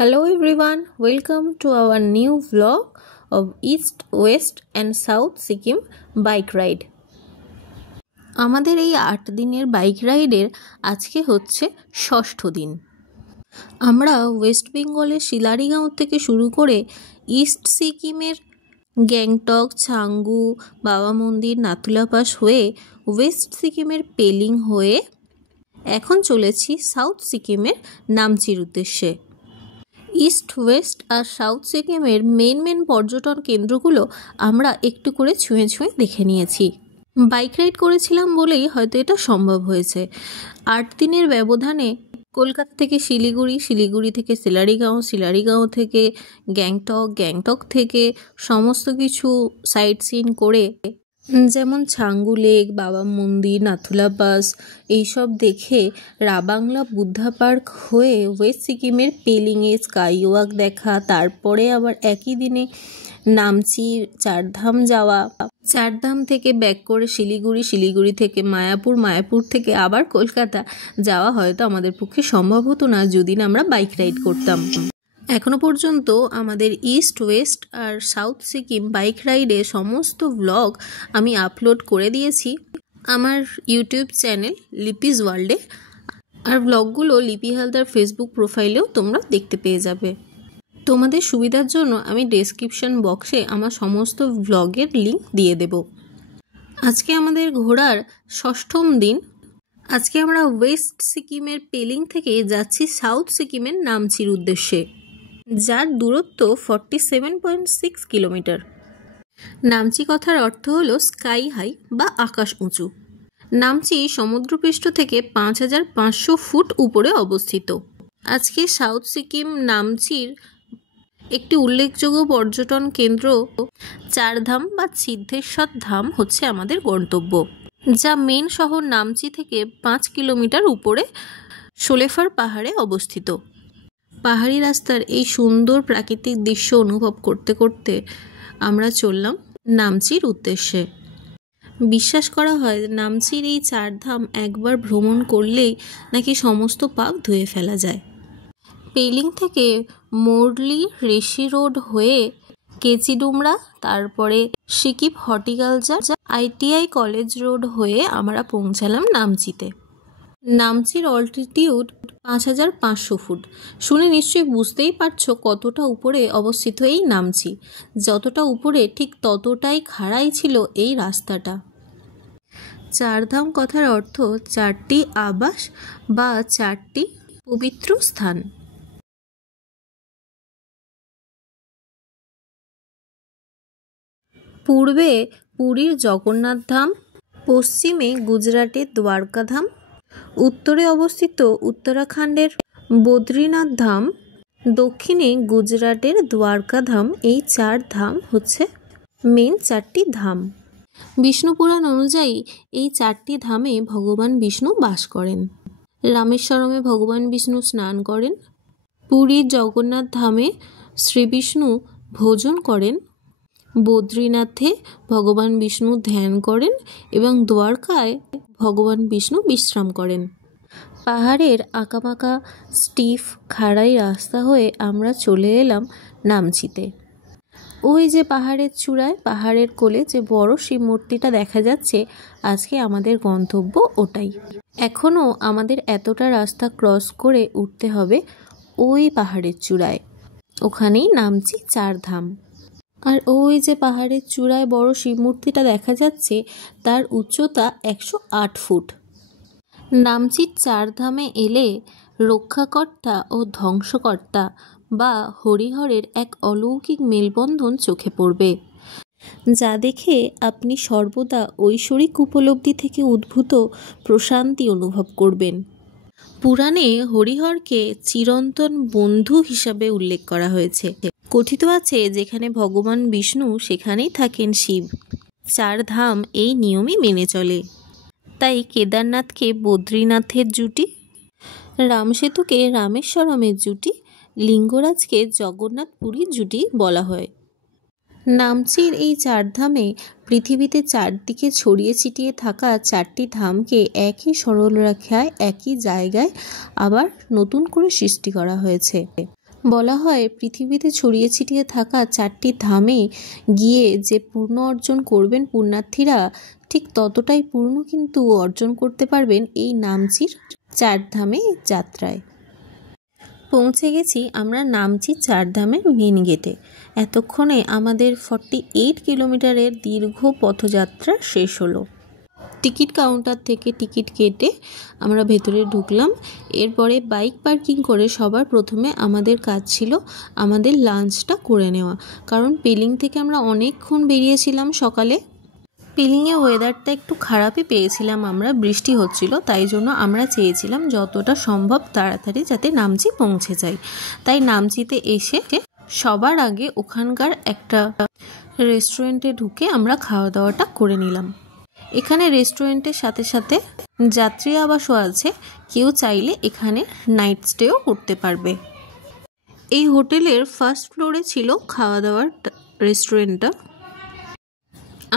Hello everyone, welcome to our new vlog of East, West and South Sikkim bike ride. আমাদের এই 8 দিনের bike রাইডের আজকে হচ্ছে ষষ্ঠ দিন। আমরা ওয়েস্ট বেঙ্গলের শিলারিগাঁও থেকে শুরু করে ইস্ট সিকিমের গ্যাংটক, ছাঙ্গু, বাবা মন্দির, নাথুলা পাস হয়ে ওয়েস্ট সিকিমের পেলিং হয়ে এখন চলেছি সাউথ সিকিমের নামচির উদ্দেশ্যে। ইস্ট, ওয়েস্ট আর সাউথ সিকিমের মেন পর্যটন কেন্দ্রগুলো আমরা একটু করে ছুঁয়ে দেখে নিয়েছি। বাইক রাইড করেছিলাম বলেই হয়তো এটা সম্ভব হয়েছে। 8 দিনের ব্যবধানে কলকাতা থেকে শিলিগুড়ি, শিলিগুড়ি থেকে শিলারিগাঁও, শিলারিগাঁও থেকে গ্যাংটক, গ্যাংটক থেকে সমস্ত কিছু সাইট সিন করে, যেমন ছাঙ্গু লেক, বাবা মন্দির, নাথুলা পাস এইসব দেখে রাবাংলা বুদ্ধা পার্ক হয়ে ওয়েস্ট সিকিমের পেলিংয়ে স্কাই ওয়াক দেখা, তারপরে আবার একই দিনে নামচির চারধাম যাওয়া, চারধাম থেকে ব্যাক করে শিলিগুড়ি, শিলিগুড়ি থেকে মায়াপুর, মায়াপুর থেকে আবার কলকাতা যাওয়া হয়তো আমাদের পক্ষে সম্ভব হতো না যদি না আমরা বাইক রাইড করতাম। এখনো পর্যন্ত আমাদের ইস্ট, ওয়েস্ট আর সাউথ সিকিম বাইক রাইডে সমস্ত ব্লগ আমি আপলোড করে দিয়েছি আমার ইউটিউব চ্যানেল লিপিস ওয়ার্ল্ডে, আর ব্লগগুলো লিপি হালদার ফেসবুক প্রোফাইলেও তোমরা দেখতে পেয়ে যাবে। তোমাদের সুবিধার জন্য আমি ডেসক্রিপশন বক্সে আমার সমস্ত ব্লগের লিঙ্ক দিয়ে দেব। আজকে আমাদের ঘোরার ষষ্ঠম দিন। আজকে আমরা ওয়েস্ট সিকিমের পেলিং থেকে যাচ্ছি সাউথ সিকিমের নামচির উদ্দেশ্যে, যার দূরত্ব 47.6 কিলোমিটার। নামচি কথার অর্থ হলো স্কাই হাই বা আকাশ উঁচু। নামচি সমুদ্রপৃষ্ঠ থেকে 5500 ফুট উপরে অবস্থিত। আজকে সাউথ সিকিম নামচির একটি উল্লেখযোগ্য পর্যটন কেন্দ্র চারধাম বা সিদ্ধেশ্বর ধাম হচ্ছে আমাদের গন্তব্য, যা মেন শহর নামচি থেকে 5 কিলোমিটার উপরে শোলেফার পাহাড়ে অবস্থিত। পাহাড়ি রাস্তার এই সুন্দর প্রাকৃতিক দৃশ্য অনুভব করতে করতে আমরা চললাম নামচির উদ্দেশ্যে। বিশ্বাস করা হয় নামচির এই চারধাম একবার ভ্রমণ করলেই নাকি সমস্ত পাপ ধুয়ে ফেলা যায়। পেলিং থেকে মোরলি ঋষি রোড হয়ে কেচিডুমরা, তারপরে Sikkim horticulture ITI college road হয়ে আমরা পৌঁছালাম নামচিতে। নামচির অল্টিটিউড 5500 ফুট। শুনে নিশ্চয়ই বুঝতেই পারছো কতটা উপরে অবস্থিত এই নামচি। যতটা উপরে ঠিক ততটাই খাড়াই ছিল এই রাস্তাটা। চারধাম কথার অর্থ 4টি আবাস বা 4টি পবিত্র স্থান। পূর্বে পুরীর জগন্নাথ ধাম, পশ্চিমে গুজরাটের দ্বারকা ধাম, উত্তরে অবস্থিত উত্তরাখণ্ডের বদ্রীনাথ ধাম, দক্ষিণে গুজরাটের দ্বারকা ধাম। এই 4 ধাম হচ্ছে মেন 4টি ধাম। বিষ্ণু পুরাণ অনুযায়ী এই 4টি ধামে ভগবান বিষ্ণু বাস করেন। রামেশ্বরমে ভগবান বিষ্ণু স্নান করেন, পুরীর জগন্নাথ ধামে শ্রী বিষ্ণু ভোজন করেন, বদ্রীনাথে ভগবান বিষ্ণু ধ্যান করেন এবং দ্বারকায় ভগবান বিষ্ণু বিশ্রাম করেন। পাহাড়ের আঁকাবাঁকা স্টিফ খাড়াই রাস্তা হয়ে আমরা চলে এলাম নামচিতে। ওই যে পাহাড়ের চূড়ায়, পাহাড়ের কোলে যে বড় শিব মূর্তিটা দেখা যাচ্ছে, আজকে আমাদের গন্তব্য ওটাই। এখনও আমাদের এতটা রাস্তা ক্রস করে উঠতে হবে ওই পাহাড়ের চূড়ায়, ওখানেই নামচি চারধাম। আর ওই যে পাহাড়ের চূড়ায় বড় শিব মূর্তিটা দেখা যাচ্ছে, তার উচ্চতা 108 ফুট। নামচির চারধামে এলে রক্ষাকর্তা ও ধ্বংসকর্তা বা হরিহরের এক অলৌকিক মেলবন্ধন চোখে পড়বে, যা দেখে আপনি সর্বদা ঐশ্বরিক উপলব্ধি থেকে উদ্ভূত প্রশান্তি অনুভব করবেন। পুরাণে হরিহরকে চিরন্তন বন্ধু হিসাবে উল্লেখ করা হয়েছে। কথিত আছে যেখানে ভগবান বিষ্ণু সেখানেই থাকেন শিব। 4 ধাম এই নিয়মই মেনে চলে। তাই কেদারনাথকে বদ্রীনাথের জুটি, রামসেতুকে রামেশ্বরমের জুটি, লিঙ্গরাজকে জগন্নাথ পুরীর জুটি বলা হয়। নামচির এই 4 ধামে পৃথিবীতে চারদিকে ছড়িয়ে ছিটিয়ে থাকা 4টি ধামকে একই সরলরেখায় একই জায়গায় আবার নতুন করে সৃষ্টি করা হয়েছে। বলা হয় পৃথিবীতে ছড়িয়ে ছিটিয়ে থাকা 4টি ধামে গিয়ে যে পূর্ণ অর্জন করবেন পুণ্যার্থীরা, ঠিক ততটাই পূর্ণ কিন্তু অর্জন করতে পারবেন এই নামচির 4 ধামে যাত্রায়। পৌঁছে গেছি আমরা নামচি 4 ধামের মেন গেটে। এতক্ষণে আমাদের 48 কিলোমিটারের দীর্ঘ পথযাত্রা শেষ হলো। টিকিট কাউন্টার থেকে টিকিট কেটে আমরা ভেতরে ঢুকলাম। এরপরে বাইক পার্কিং করে সবার প্রথমে আমাদের কাজ ছিল আমাদের লাঞ্চটা করে নেওয়া, কারণ পেলিং থেকে আমরা অনেকক্ষণ বেরিয়েছিলাম সকালে। পেলিংয়ে ওয়েদারটা একটু খারাপই পেয়েছিলাম আমরা, বৃষ্টি হচ্ছিল, তাই জন্য আমরা চেয়েছিলাম যতটা সম্ভব তাড়াতাড়ি যাতে নামচি পৌঁছে যাই। তাই নামচিতে এসে সবার আগে ওখানকার একটা রেস্টুরেন্টে ঢুকে আমরা খাওয়া দাওয়াটা করে নিলাম। এখানে রেস্টুরেন্টের সাথে সাথে যাত্রী আবাসও আছে, কেউ চাইলে এখানে নাইট স্টেও করতে পারবে। এই হোটেলের ফার্স্ট ফ্লোরে ছিল খাওয়া দাওয়ার রেস্টুরেন্টটা।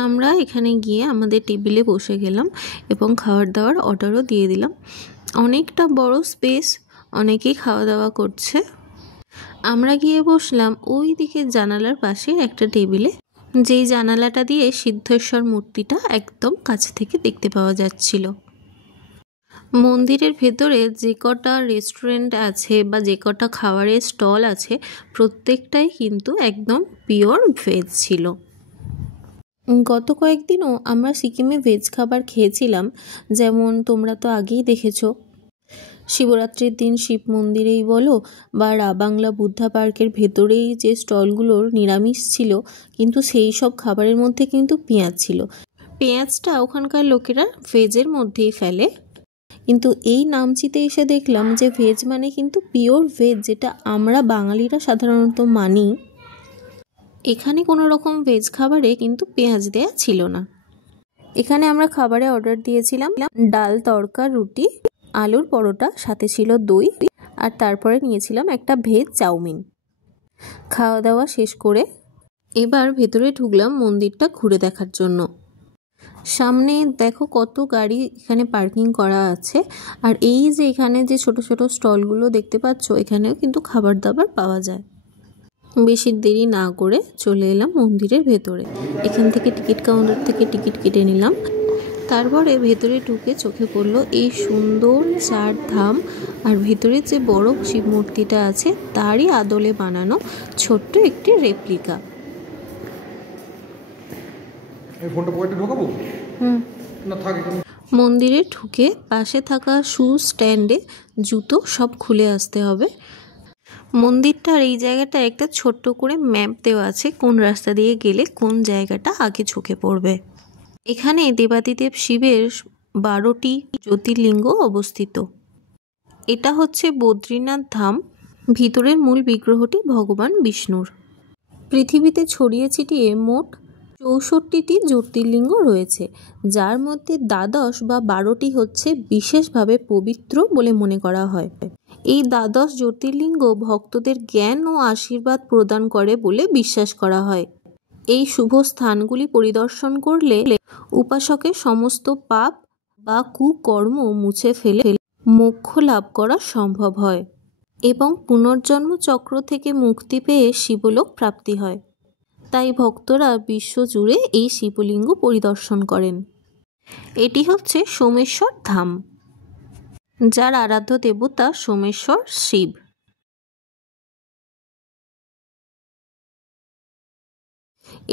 আমরা এখানে গিয়ে আমাদের টেবিলে বসে গেলাম এবং খাবার দাওয়ার অর্ডারও দিয়ে দিলাম। অনেকটা বড় স্পেস, অনেকেই খাওয়া দাওয়া করছে। আমরা গিয়ে বসলাম ওই দিকে জানালার পাশে একটা টেবিলে, যেই জানালাটা দিয়ে সিদ্ধেশ্বর মূর্তিটা একদম কাছ থেকে দেখতে পাওয়া যাচ্ছিল। মন্দিরের ভেতরে যে কটা রেস্টুরেন্ট আছে বা যে কটা খাবারের স্টল আছে প্রত্যেকটাই কিন্তু একদম পিওর ভেজ ছিল। গত কয়েকদিনও আমরা সিকিমে ভেজ খাবার খেয়েছিলাম, যেমন তোমরা তো আগেই দেখেছো শিবরাত্রির দিন শিব মন্দিরেই বলো বা রাবাংলা বুদ্ধা পার্কের ভেতরেই যে স্টলগুলোর নিরামিষ ছিল, কিন্তু সেই সব খাবারের মধ্যে কিন্তু পেঁয়াজ ছিল। পেঁয়াজটা ওখানকার লোকেরা ভেজের মধ্যেই ফেলে, কিন্তু এই নামচিতে এসে দেখলাম যে ভেজ মানে কিন্তু পিওর ভেজ, যেটা আমরা বাঙালিরা সাধারণত মানি। এখানে কোনো রকম ভেজ খাবারে কিন্তু পেঁয়াজ দেয়া ছিল না। এখানে আমরা খাবারে অর্ডার দিয়েছিলাম ডাল তড়কা, রুটি, আলুর পরোটা, সাথে ছিল দই, আর তারপরে নিয়েছিলাম একটা ভেজ চাউমিন। খাওয়া দাওয়া শেষ করে এবার ভেতরে ঢুকলাম মন্দিরটা ঘুরে দেখার জন্য। সামনে দেখো কত গাড়ি এখানে পার্কিং করা আছে, আর এই যে এখানে যে ছোট ছোট স্টলগুলো দেখতে পাচ্ছ, এখানেও কিন্তু খাবার দাবার পাওয়া যায়। বেশি দেরি না করে চলে এলাম মন্দিরের ভেতরে। এখান থেকে টিকিট কাউন্টার থেকে টিকিট কেটে নিলাম। তারপরে ভেতরে ঢুকে চোখে পড়লো এই সুন্দর 4 ধাম, আর ভেতরে যে বড় শিব মূর্তিটা আছে তারই আদলে বানানো ছোট্ট একটি রেপ্লিকা। মন্দিরে ঢুকে পাশে থাকা শু স্ট্যান্ডে জুতো সব খুলে আসতে হবে। মন্দিরটার এই জায়গাটা একটা ছোট্ট করে ম্যাপ দেওয়া আছে, কোন রাস্তা দিয়ে গেলে কোন জায়গাটা আগে চোখে পড়বে। এখানে দেবাদিদেব শিবের 12টি জ্যোতির্লিঙ্গ অবস্থিত। এটা হচ্ছে বদ্রীনাথ ধাম। ভিতরের মূল বিগ্রহটি ভগবান বিষ্ণুর। পৃথিবীতে ছড়িয়ে ছিটিয়ে মোট 64টি জ্যোতির্লিঙ্গ রয়েছে, যার মধ্যে দ্বাদশ বা 12টি হচ্ছে বিশেষভাবে পবিত্র বলে মনে করা হয়। এই দ্বাদশ জ্যোতির্লিঙ্গ ভক্তদের জ্ঞান ও আশীর্বাদ প্রদান করে বলে বিশ্বাস করা হয়। এই শুভ স্থানগুলি পরিদর্শন করলে উপাসকের সমস্ত পাপ বা কুকর্ম মুছে ফেলে মোক্ষ লাভ করা সম্ভব হয় এবং পুনর্জন্ম চক্র থেকে মুক্তি পেয়ে শিবলোক প্রাপ্তি হয়। তাই ভক্তরা বিশ্বজুড়ে এই শিবলিঙ্গ পরিদর্শন করেন। এটি হচ্ছে সোমেশ্বর ধাম, যার আরাধ্য দেবতা সোমেশ্বর শিব।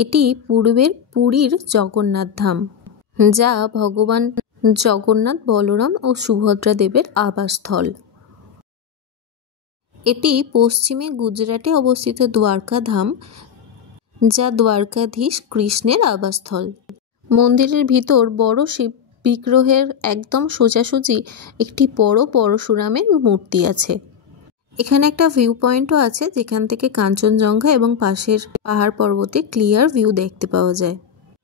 এটি পূর্বের পুরীর জগন্নাথ ধাম, যা ভগবান জগন্নাথ, বলরাম ও সুভদ্রা দেবের আবাসস্থল। এটি পশ্চিমে গুজরাটে অবস্থিত দ্বারকা ধাম, যা দ্বারকাধীশ কৃষ্ণের আবাসস্থল। মন্দিরের ভিতর বড় শিব বিগ্রহের একদম সোজাসুজি একটি বড় পরশুরামের মূর্তি আছে। এখানে একটা ভিউ পয়েন্টও আছে, যেখান থেকে কাঞ্চনজঙ্ঘা এবং পাশের পাহাড় পর্বতে ক্লিয়ার ভিউ দেখতে পাওয়া যায়।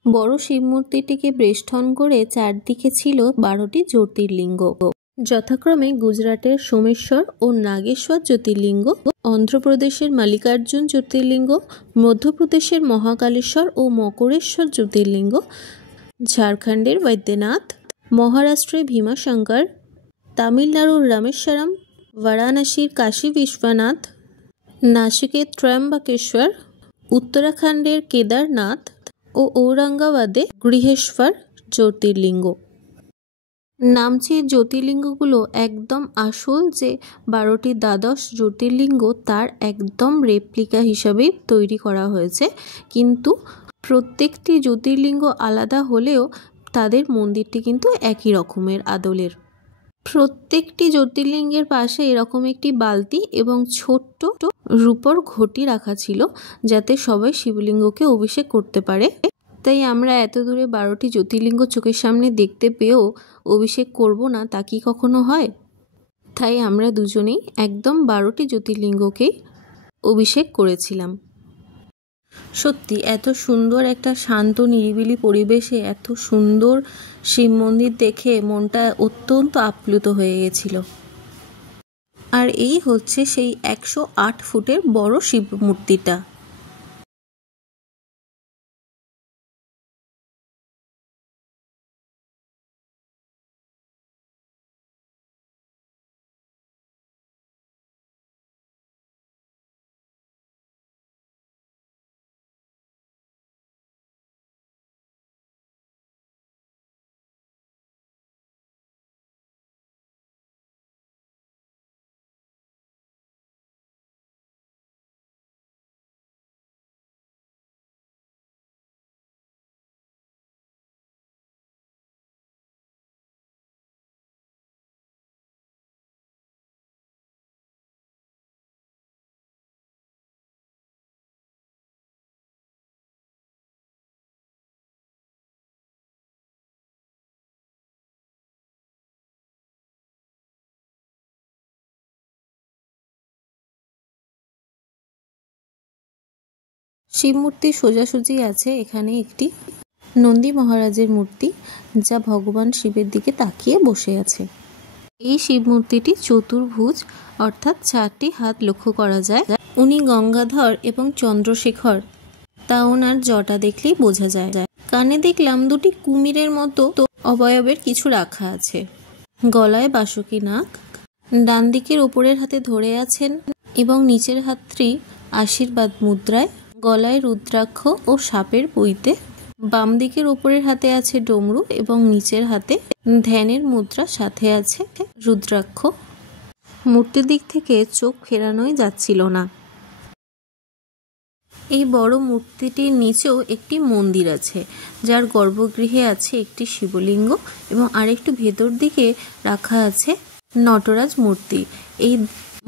বড় শিব মূর্তিটিকে বেষ্টন করে চারদিকে ছিল 12টি জ্যোতির্লিঙ্গ, যথাক্রমে গুজরাটের সোমেশ্বর ও নাগেশ্বর জ্যোতির্লিঙ্গ, অন্ধ্রপ্রদেশের মাল্লিকার্জুন জ্যোতির্লিঙ্গ, মধ্যপ্রদেশের মহাকালেশ্বর ও মকরেশ্বর জ্যোতির্লিঙ্গ, ঝাড়খণ্ডের বৈদ্যনাথ, মহারাষ্ট্রের ভীমাশঙ্কর, তামিলনাড়ুর রামেশ্বরম, বারাণসীর কাশী বিশ্বনাথ, নাসিকের ত্র্যম্বকেশ্বর, উত্তরাখণ্ডের কেদারনাথ ও ঔরঙ্গাবাদে গৃহেশ্বর জ্যোতির্লিঙ্গ। নামচির জ্যোতির্লিঙ্গগুলো একদম আসল যে 12টি দ্বাদশ জ্যোতির্লিঙ্গ তার একদম রেপ্লিকা হিসাবেই তৈরি করা হয়েছে, কিন্তু প্রত্যেকটি জ্যোতির্লিঙ্গ আলাদা হলেও তাদের মন্দিরটি কিন্তু একই রকমের আদলের। প্রত্যেকটি জ্যোতির্লিঙ্গের পাশে এরকম একটি বালতি এবং ছোট্ট রূপোর ঘটি রাখা ছিল, যাতে সবাই শিবলিঙ্গকে অভিষেক করতে পারে। তাই আমরা এত দূরে 12টি জ্যোতির্লিঙ্গ চোখের সামনে দেখতে পেয়েও অভিষেক করব না, তা কি কখনো হয়? তাই আমরা দুজনেই একদম 12টি জ্যোতির্লিঙ্গকেই অভিষেক করেছিলাম। সত্যি এত সুন্দর একটা শান্ত নিরিবিলি পরিবেশে এত সুন্দর শিব মন্দির দেখে মনটা অত্যন্ত আপ্লুত হয়ে গেছিল। আর এই হচ্ছে সেই 108 ফুটের বড় শিব মূর্তিটা। শিব মূর্তি সোজাসুজি আছে এখানে একটি নন্দী মহারাজের মূর্তি, যা ভগবান শিবের দিকে তাকিয়ে বসে আছে। এই শিব মূর্তিটি চতুর্ভুজ, অর্থাৎ 4টি হাত লক্ষ্য করা যায়। উনি গঙ্গাধর এবং চন্দ্রশেখর, তা ওনার জটা দেখলেই বোঝা যায়। কানে দেখলাম 2টি কুমিরের মতো অবয়বের কিছু রাখা আছে। গলায় বাসুকি নাগ, ডান দিকের ওপরের হাতে ধরে আছেন এবং নিচের হাতটি আশীর্বাদ মুদ্রায়, গলায় রুদ্রাক্ষ ও সাপের বইতে। বাম দিকের ওপরের হাতে আছে ডমরু এবং নিচের হাতে ধ্যানের মুদ্রা, সাথে আছে রুদ্রাক্ষ। মূর্তির দিক থেকে চোখ ফেরানোই যাচ্ছিল না। এই বড় মূর্তিটির নিচেও একটি মন্দির আছে, যার গর্ভগৃহে আছে একটি শিবলিঙ্গ এবং আরেকটু ভেতর দিকে রাখা আছে নটরাজ মূর্তি। এই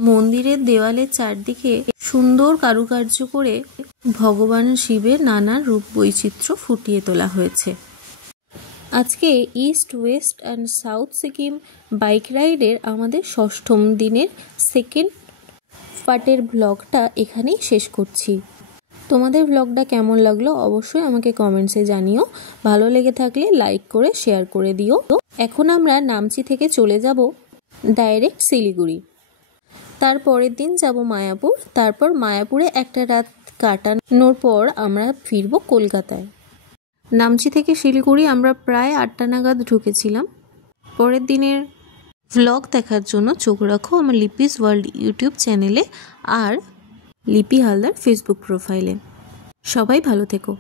মন্দিরের দেওয়ালের চারদিকে সুন্দর কারুকার্য করে ভগবান শিবের নানা রূপ বৈচিত্র্য ফুটিয়ে তোলা হয়েছে। আজকে east West and south Sikkim bike রাইডের আমাদের 6ম দিনের সেকেন্ড পার্টের ব্লগটা এখানেই শেষ করছি। তোমাদের ব্লগটা কেমন লাগলো অবশ্যই আমাকে কমেন্টসে জানিও। ভালো লেগে থাকলে লাইক করে শেয়ার করে দিও। এখন আমরা নামচি থেকে চলে যাব ডাইরেক্ট শিলিগুড়ি। তারপরের দিন যাব মায়াপুর। তারপর মায়াপুরে একটা রাত কাটানোর পর আমরা ফিরব কলকাতায়। নামচি থেকে শিলিগুড়ি আমরা প্রায় 8টা নাগাদ ঢুকেছিলাম। পরের দিনের ব্লগ দেখার জন্য চোখ রাখো আমার লিপিস ওয়ার্ল্ড ইউটিউব চ্যানেলে আর লিপি হালদার ফেসবুক প্রোফাইলে। সবাই ভালো থেকো।